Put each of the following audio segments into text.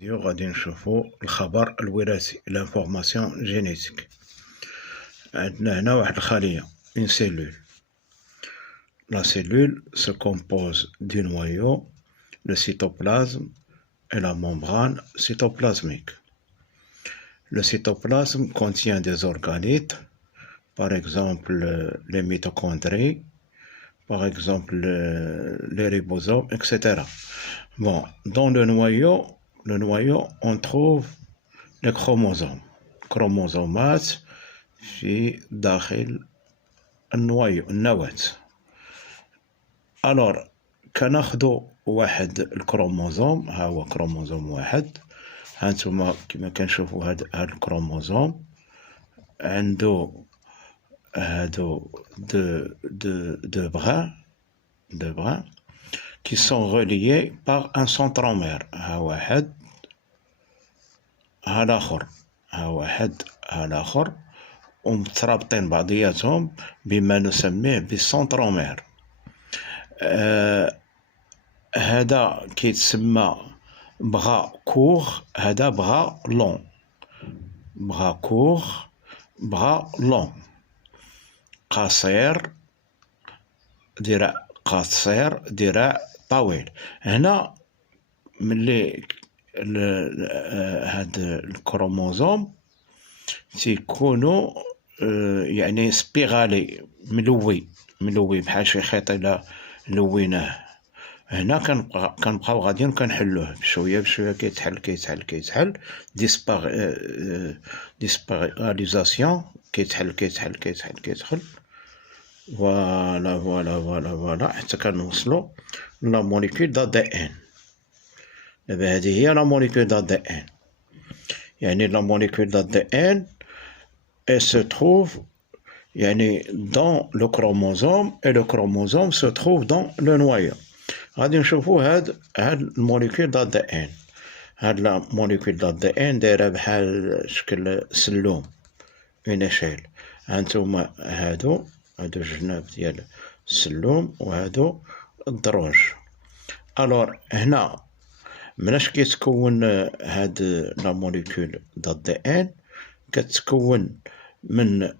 اليوم غادي نشوفوا الخبر الوراثي لانفورماسيون جينيتيك. عندنا هنا واحد الخلية une cellule. La cellule se compose du noyau, le cytoplasme et la membrane cytoplasmique. Le cytoplasme contient des organites, par exemple les mitochondries, par exemple les ribosomes, etc. Bon, dans le noyau, on trouve les chromosomes. chromosoمات في داخل النواة. alors كناخدو واحد الكروموزوم، ها هو كروموزوم واحد، هانتوما كما كنشوفو هاد الكروموزوم عندو هادو دو brins qui sont reliés par un centromère. ها واحد ها الآخر، ها واحد ها الآخر، ومترابطين بعضياتهم بما نسميه بالسنترومير. هذا كيتسمى بغا كور، هذا بغا لون. بغا كور بغا لون، قصير ذراع قصير ذراع طويل. هنا ملي هاد الكروموزوم تيكونوا يعني سبيغالي، ملوي بحال شي خيط الا لويناه. هنا كنبقاو غاديين كنحلوه بشويه بشويه، كيتحل ديسباراليزاسيون، كيتحل فوالا حتى كنوصلوا لا موليكول d'ADN. دابا هذه هي لا موليكول d'ADN. يعني la molécule d'ADN elle se trouve يعني dans le chromosome et le chromosome se trouve dans le noyau. غادي نشوفوا هاد الموليكول d'ADN. هاد لا موليكول d'ADN دايره بحال شكل سلوم، اون échelle. هانتوما هادو الجناب ديال السلوم وهادو الدروج. الور هنا مناش كيتكون هاد لا موليكول d'ADN، كتكون من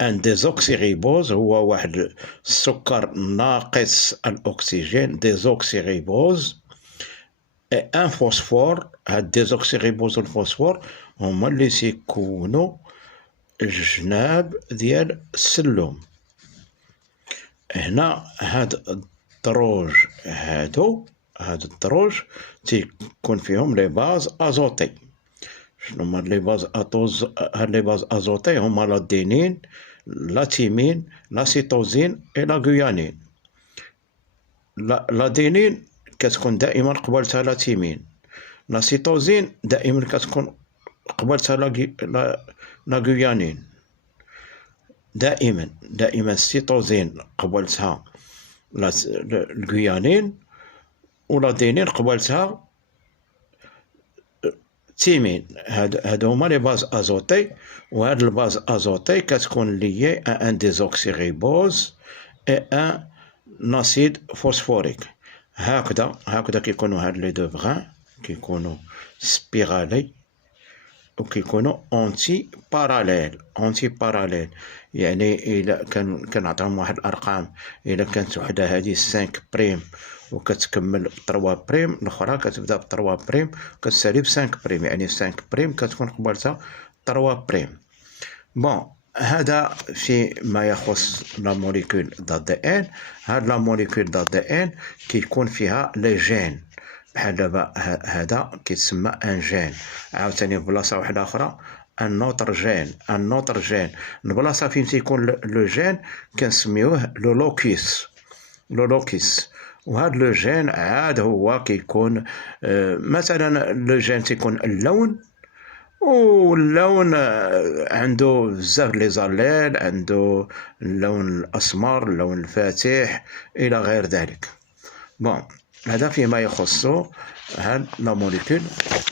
ان ديزوكسيريبوز، هو واحد السكر ناقص الاكسجين، ديزوكسيريبوز، اي ان فوسفور. هاد ديزوكسيريبوز والفوسفور هما اللي تيكونوا الجناب ديال السلوم. هنا هاد الدروج هاد الدروج تيكون فيهم لي باز ازوتي. شنو هما لي باز هاد لي باز ازوتي؟ هما لا دينين، لا تيمين، لا سيتوزين اي لا غيانين. لا دينين كتكون دائما قبالتها لا تيمين، لا سيتوزين دائما كتكون قبالتها لا غيانين. دائما السيتوزين قبالتها الغيانين، ولا دينين قبالتها تيمين. هادو هما لي باز ازوتي، وهاد الباز ازوتي كتكون ليي ان ديزوكسيريبوز اي ان ناسيد فوسفوريك. هكذا كيكونوا هاد لي دو بغان، كيكونوا سبيرالي وكيكونوا اونتي باراليل. يعني الا كنعطيهم واحد الارقام، الا كانت وحده هذه 5 بريم وكتكمل 3 بريم، الاخرى كتبدا ب 3 بريم كتسالي ب 5 بريم، يعني 5 بريم كتكون قبالتها 3 بريم. بون، هذا فيما يخص لا موليكول d'ADN. هاد لا موليكول d'ADN كيكون فيها لي جين، بحال دابا هذا كيتسمى ان جين. عاوتاني بلاصه واحده اخرى ان نوتر جين. البلاصه فين تيكون لو جين كنسميوه لو لوكيس. وهاد لو جين عاد هو كيكون مثلا لو جين تيكون اللون، واللون عنده بزاف لي زاليل، عنده اللون الاسمر، اللون الفاتح الى غير ذلك. بون، هذا فيما يخص هاد لا موليكول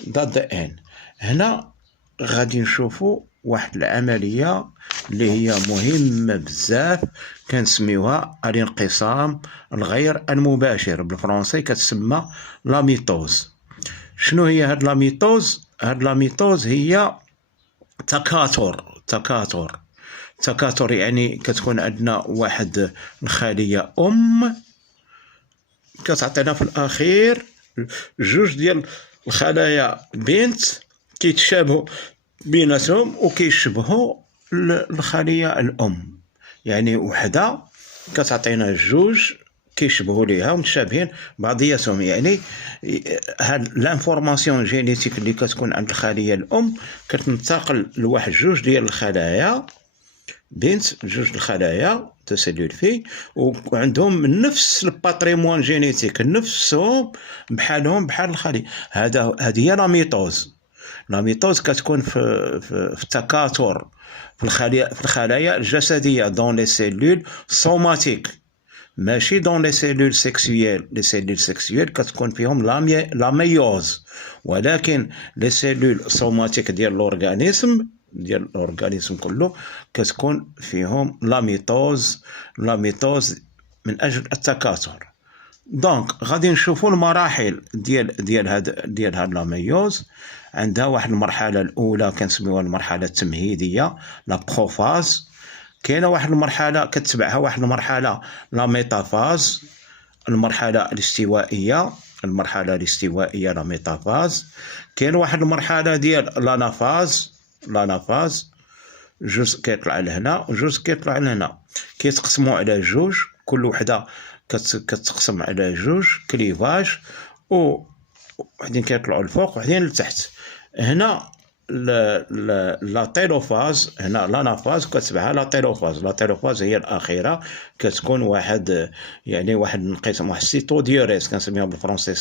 d'ADN. هنا غادي نشوفوا واحد العمليه اللي هي مهمه بزاف، كنسميوها الانقسام الغير المباشر، بالفرنسي كتسمى لا ميتوز. شنو هي هاد لا ميتوز؟ هاد لا ميتوز هي تكاثر يعني كتكون عندنا واحد الخلية كتعطينا في الأخير جوج ديال الخلايا بنت كيتشابهوا بيناتهم وكيشبهوا الخلية الأم، يعني وحدة كتعطينا جوج كيشبهوا ليها ومتشابهين بعضياتهم. يعني هاد لانفورماسيون جينيتيك اللي كتكون عند الخلية الأم كتنتقل لواحد جوج ديال الخلايا بنت، جوج الخلايا دو سيلول في، وعندهم نفس الباتريمون جينيتيك، نفسهم بحال الخلية. هذه هي لا ميتوز. لا ميتوز كتكون في التكاثر في الخلايا الجسدية دون لي سيلول سوماتيك، ماشي دون لي سيلول سيكسويل. لي سيلول سيكسويل كتكون فيهم لا ميوز، ولكن لي سيلول سوماتيك ديال الأورغانيزم كله كتكون فيهم لا ميتوز من أجل التكاثر. دونك غادي نشوفوا المراحل ديال هاد لا ميوز. عندها واحد المرحلة الأولى كنسميوها المرحلة التمهيدية، لا بروفاز. كاينه واحد المرحلة كتبعها واحد المرحلة لا ميتافاز، المرحلة الاستوائية لا ميتافاز. كاين واحد المرحلة ديال لانافاز، جزء كيطلع لهنا وجزء كيطلع لهنا، كيتقسموا على جوج، كل وحدة كتقسم على جوج كليفاج، وحدين كيطلعوا الفوق وحدين لتحت. هنا لا تيلوفاز، هنا لانافاز كتبعها لا تيلوفاز هي الأخيرة، كتكون واحد انقسام، واحد سيتوديوريز كنسميها بالفرنسي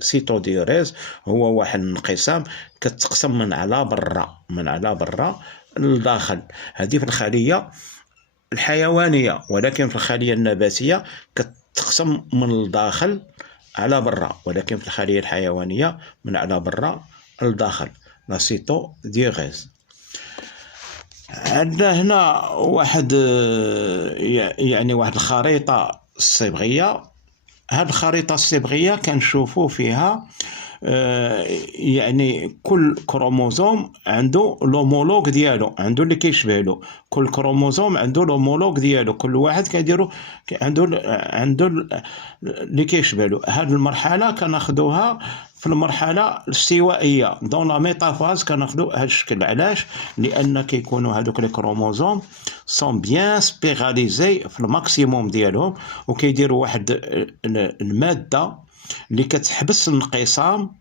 سيتوديوريز، هو واحد الانقسام كتقسم من على برا للداخل. هذه في الخلية الحيوانية، ولكن في الخلية النباتية كتقسم من الداخل على برا، ولكن في الخلية الحيوانية من على برا للداخل، لا سيتوديوريز. عندنا هنا واحد الخريطة الصبغية. هاد الخريطة الصبغية كنشوفوا فيها يعني كل كروموزوم عنده لومولوج ديالو، عنده اللي كيشبه له. كل كروموزوم عنده لومولوج ديالو، كل واحد كيديرو عنده اللي كيشبه له. هاد المرحلة كناخدوها في المرحلة الاستوائية دون لا ميتافاز، كناخدو هاد الشكل. علاش؟ لأن كيكونوا هادوك لي كروموزوم سون بيان سبيغاليزي في الماكسيموم ديالهم، وكيديروا واحد المادة اللي كتحبس الانقسام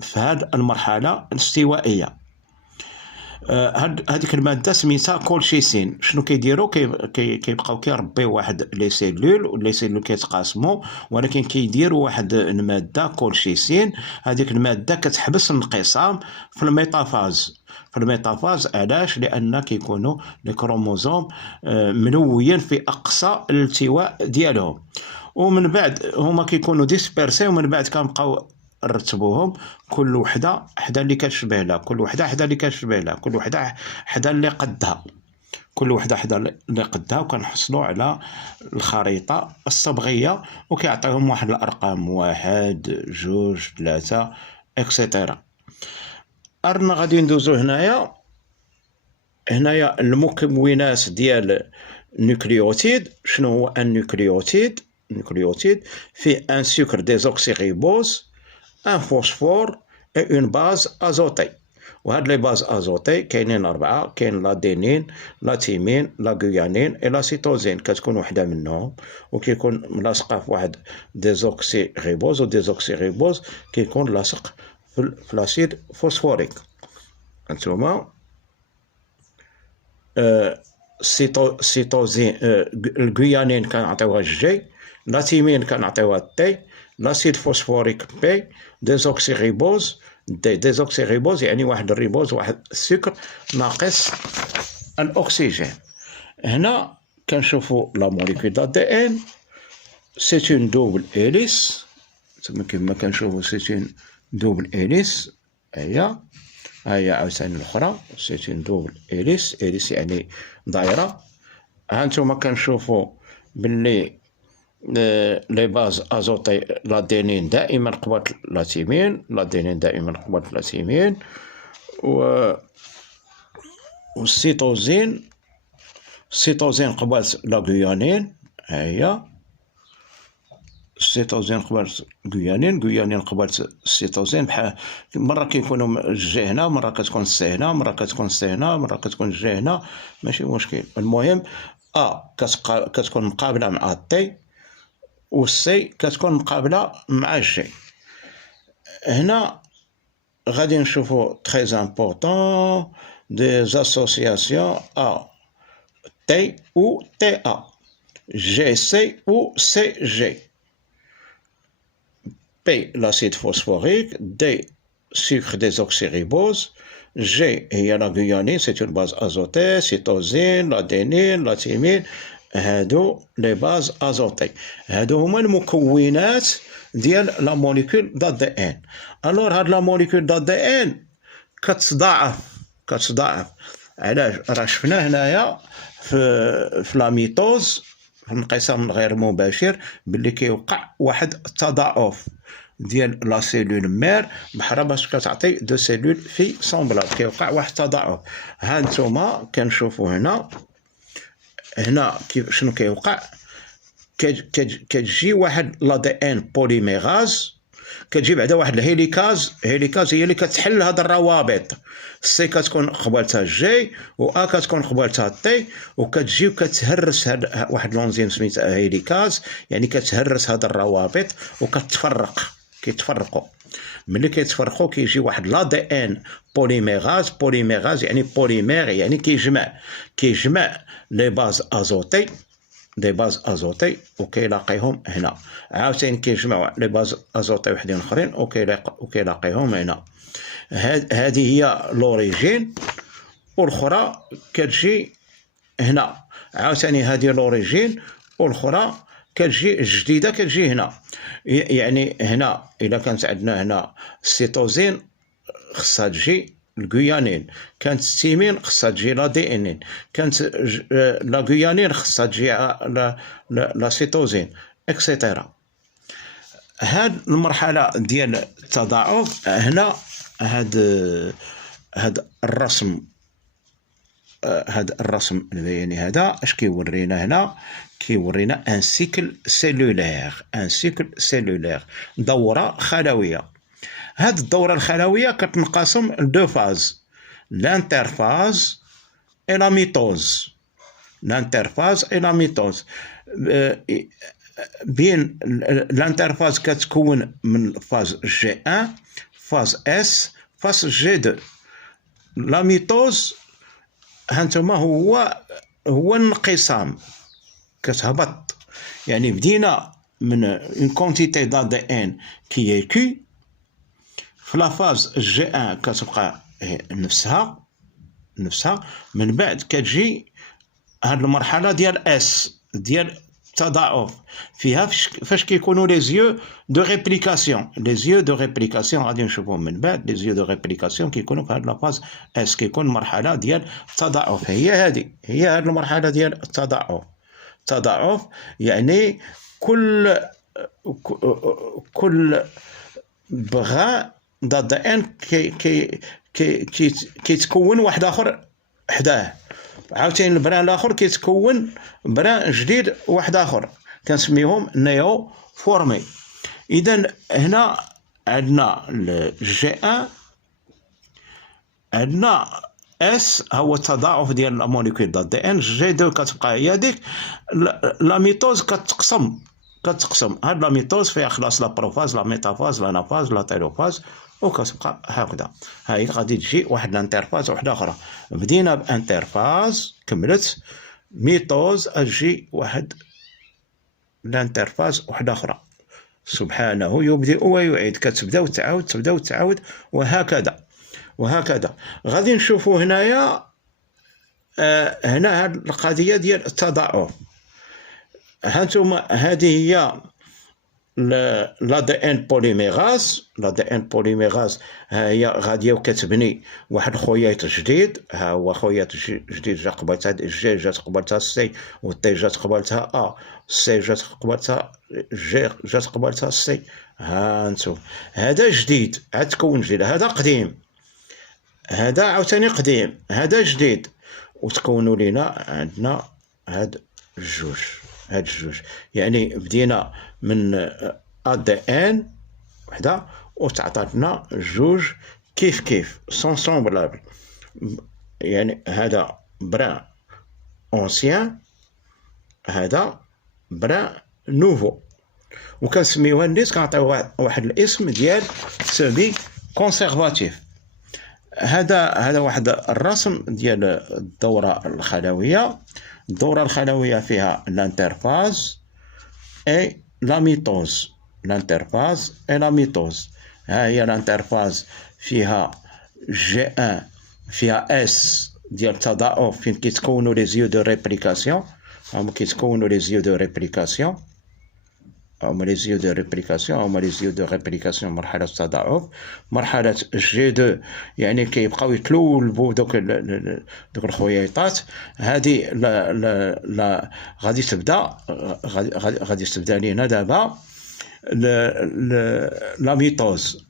في هذه المرحلة الاستوائية. هذيك المادة سميتها كولشيسين. شنو كيديروا؟ كيبقاو كيربيو واحد لي سيلول كيتقاسموا، ولكن كيديروا واحد المادة كولشيسين. هذيك المادة كتحبس الانقسام في الميتافاز. علاش؟ لأن كيكونوا لي كروموزوم ملويين في أقصى الالتواء ديالهم، ومن بعد هما كيكونوا ديسبيرسي، ومن بعد كنبقاو نرتبوهم كل وحده حدا اللي كتشبه لها، كل وحده حدا اللي كتشبه لها، كل وحده حدا اللي قدها، كل وحده حدا اللي قدها، وكنحصلوا على الخريطه الصبغيه، وكيعطيهم واحد الارقام 1 2 3 اكسيتيرا. أرنا غادي ندوزو هنايا المكونات ديال النيوكليوتيد. شنو هو النيوكليوتيد؟ فيه ان سكر ديزوكسيريبوز، ان فوسفور et une base azotée. وهاد لي باز ازوتي كاينين 4، كاين لادينين، لا تيمين، لا غيانين اي لا سيتوزين. كتكون وحده منهم وكيكون ملاصقه في واحد ديزوكسيريبوز، وديزوكسيريبوز كيكون لاصق في الاسيد فوسفوريك. هانتوما سيتوزين، الغيانين كنعطيوها جي، لا تيمين كنعطيوها تي، لاسيد فوسفوريك بي، ديزوكسيريبوز دي. ديزوكسيريبوز يعني واحد الريبوز، واحد السكر ناقص الاكسجين. هنا كنشوفوا لا موليكول د دي ان، سي اون دوبل هيليس. كما كنشوفوا سي اون دوبل هيليس. هي عاوتاني الاخرى سي اون دوبل هيليس يعني دايره. هانتوما كنشوفوا باللي لي باز ازوتي لادينين دائما قبل لاتيمين، لادينين دائما قبل لاتيمين، والسيتوزين، السيتوزين قبل لا غيانين، ها هي السيتوزين قبل غيانين، غيانين قبل السيتوزين، بحال مرة كيكونوا الجي هنا، مرة كتكون السي هنا، مرة كتكون السي هنا، مرة كتكون الجي هنا، ماشي مشكل. المهم كتكون مقابلة مع تي، والسي كتكون مقابلة مع الجي. هنا غادي نشوفو تري امبورطون دي زاسوسياسيون ا تي و تي ا، جي سي و سي جي. P, l'acide phosphorique, D, sucre désoxyribose, G, هي la guyanine, c'est une base azotée, cytosine, l'adénine, la thymine، هادو لي باز ازوتي، هادو هما المكونات ديال لا موليكول دا دي ان. الور هاد لا موليكول دا دي ان كتضاعف علاش؟ راه شفنا هنايا في لا ميتوز، في الانقسام الغير مباشر، باللي كيوقع واحد التضاعف ديال لا سيلول مير بحال باش كتعطي دو سيلول في سومبلاب، كيوقع واحد التضاعف. ها نتوما كنشوفوا هنا كيف شنو كيوقع. كتجي واحد لا دي ان بوليميراز، كتجي بعدا واحد الهيليكاز، هيليكاز هي اللي كتحل هاد الروابط. سي كتكون قبالتها جي، و ا كتكون قبالتها تي، وكتجي وكتهرس هاد واحد لونزيم سميتها هيليكاز، يعني كتهرس هاد الروابط وكتفرق، كيتفرقوا. ملي كيتفرقوا كيجي واحد لا دي ان بوليميراز، بوليميراز يعني بوليمير، يعني كيجمع لي باز ازوتي، لي باز ازوتي وكيلاقيهم هنا. عاوتاني كيجمع لي باز ازوتي وحدين اخرين وكيلاقيهم هنا. هذه هي لوريجين، والاخرى كتجي هنا. عاوتاني هذه لوريجين، والاخرى كتجي الجديده كتجي هنا. يعني هنا الا كانت عندنا هنا السيتوزين خصها تجي الغيانين، كانت الثيمين خصها تجي لا دي انين، كانت لا غيانين خصها تجي لا سيتوزين، اكسيتيرا. هاد المرحله ديال التضاعف هنا، هاد الرسم، هاد الرسم البياني هذا اش كيورينا هنا؟ كيورينا ان سيكل سيلولير، ان سيكل سيلولير، دوره خلويه. هاد الدوره الخلويه كتنقسم لدو فاز، لانترفاز اي لا ميتوز، لانترفاز اي لا ميتوز. بين الانترفاز كتكون من فاز جي 1، فاز اس، فاز جي 2. لا ميتوز هانتوما هو الانقسام، كتهبط. يعني بدينا من اون كونتيتي دا دي ان كي كي، في لا فاز جي 1 كتبقى نفسها، من بعد كتجي هاد المرحله ديال اس، ديال التضاعف. فيها فاش كيكونوا لي زيو دو ريبليكاسيون، لي زيو دو ريبليكاسيون غادي نشوفوهم من بعد. لي زيو دو ريبليكاسيون كيكونوا في هاد لا فاز اس، كيكون مرحله ديال التضاعف. هي هاد المرحله ديال التضاعف. يعني كل بغا دا دي ان كيتكون واحد اخر حداه، عاوتاني البران الاخر كيتكون بران جديد واحد اخر، كنسميهم نيو فورمي. اذا هنا عندنا الجي 1، عندنا اس هو التضاعف ديال الموليكول دا دي ان، جي 2 كتبقى هي ديك. لا ميتوز كتقسم. هاد لا ميتوز فيها خلاص لا بروفاز، لا ميتافاز، لا نافاز، لا تيلوفاز، وكتبقى هكذا. هاي غادي تجي واحد الانترفاز وحده اخرى. بدينا بانترفاز، كملت ميتوز، اجي واحد الانترفاز وحده اخرى. سبحانه يبدئ ويعيد، كتبدا وتعاود، تبدا وتعاود، وهكذا. غادي نشوفوا هنايا هنا هاد القضيه ديال التضاعف. هانتوما هذه هي لا دي ان بوليميراز. لا دي ان بوليميراز هي غاديه وكتبني واحد الخياط جديد. ها هو خياط جديد جا قبالتها جي، جات قبالتها سي، والتي جات قبالتها ا، سي جات قبالتها جي، جات قبالتها سي. ها انتم هذا جديد، عاد تكون جديد. هذا قديم، هذا عاوتاني قديم، هذا جديد، وتكونوا لينا عندنا هاد الجوج. هاد الجوج يعني بدينا من ا دي ان وحده وتعطاتنا جوج كيف كيف سون سومبلابل. يعني هذا بران اونسيان، هذا بران نوفو، وكنسميوها الناس كنعطيو واحد الاسم ديال سيمي كونسيرفاتيف. هذا واحد الرسم ديال الدورة الخلوية. الدورة الخلوية فيها الانترفاز اي لا ميتوز. الانترفاز اي لا ميتوز. ها هي الانترفاز فيها جي ان، فيها اس ديال التضاعف فين كيتكونوا لي زيو دو ريبليكاسيون. هما كيتكونوا لي زيو دو ريبليكاسيون، هما لي زيو دو ريبليكاسيون، هما لي زيو دو ريبليكاسيون مرحلة التضاعف. مرحلة جي دو يعني كيبقاو يتلولبوا دوك الخييطات. هادي لا غادي تبدا، غادي تبدا لينا دابا لا ميتوز.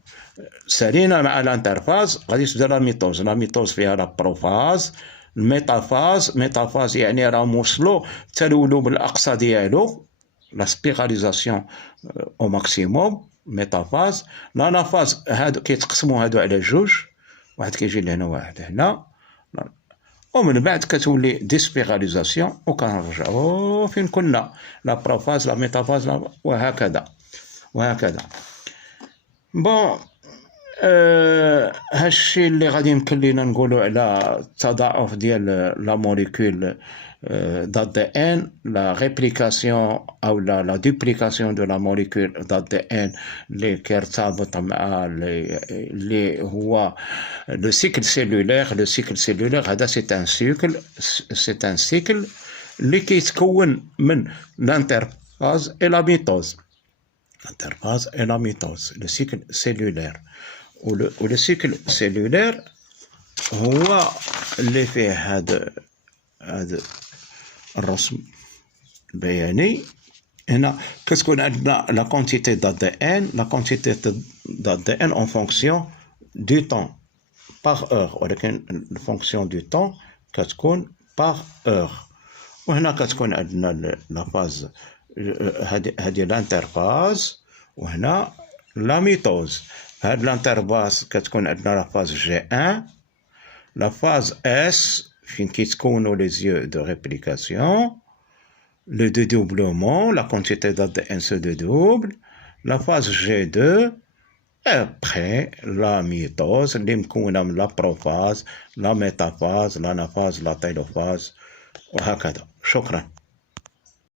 سالينا مع الانترفاز، غادي تبدا لا ميتوز. لا ميتوز فيها لا بروفاز، الميتافاز. ميتافاز يعني راهم وصلوا التلولب الاقصى ديالو، لا سبيراليزاسيون او ماكسيموم، ميتافاز. لانافاز هادو كيتقسموا هادو على جوج، واحد كيجي لهنا واحد هنا، ومن بعد كتولي ديسبيراليزاسيون وكنرجعوا فين كنا، لا بروفاز لا ميتافاز وهكذا وهكذا. بون هادشي اللي غادي يمكن لينا نقولوا على التضاعف ديال لا موليكول دات دي ان، لا ريبليكاسيون او لا دوبليكاسيون دو لا موليكول دات دي ان اللي كيرتبط مع اللي هو لو سيكل سيلولير. لو سيكل سيلولير هذا سي ان سيكل اللي كيتكون من الانترفاز اي لا ميتوز. الانترفاز اي لا ميتوز، لو سيكل سيلولير. ولو سيكل سيلولير هو اللي فيه هذا الرسم البياني. هنا كتكون عندنا لا كونتيتي دات دي ان، لا كونتيتي دات دي ان اون فونكسيون دو طون باغ اور، ولكن الفونكسيون دو طون كتكون باغ اور. وهنا كتكون عندنا لا فاز، هذه الانترفاز، وهنا لا ميتوز. هاد الانترفاز كتكون عندنا لا فاز جي ان، لا فاز اس فين كيتكونوا لي زيو دو ريبليكاسيون، le dédoublement, la quantité de n se dédouble, la phase G2, et après la mitose, la prophase, la métaphase, l'anaphase, la télophase, وهكذا. شكرا.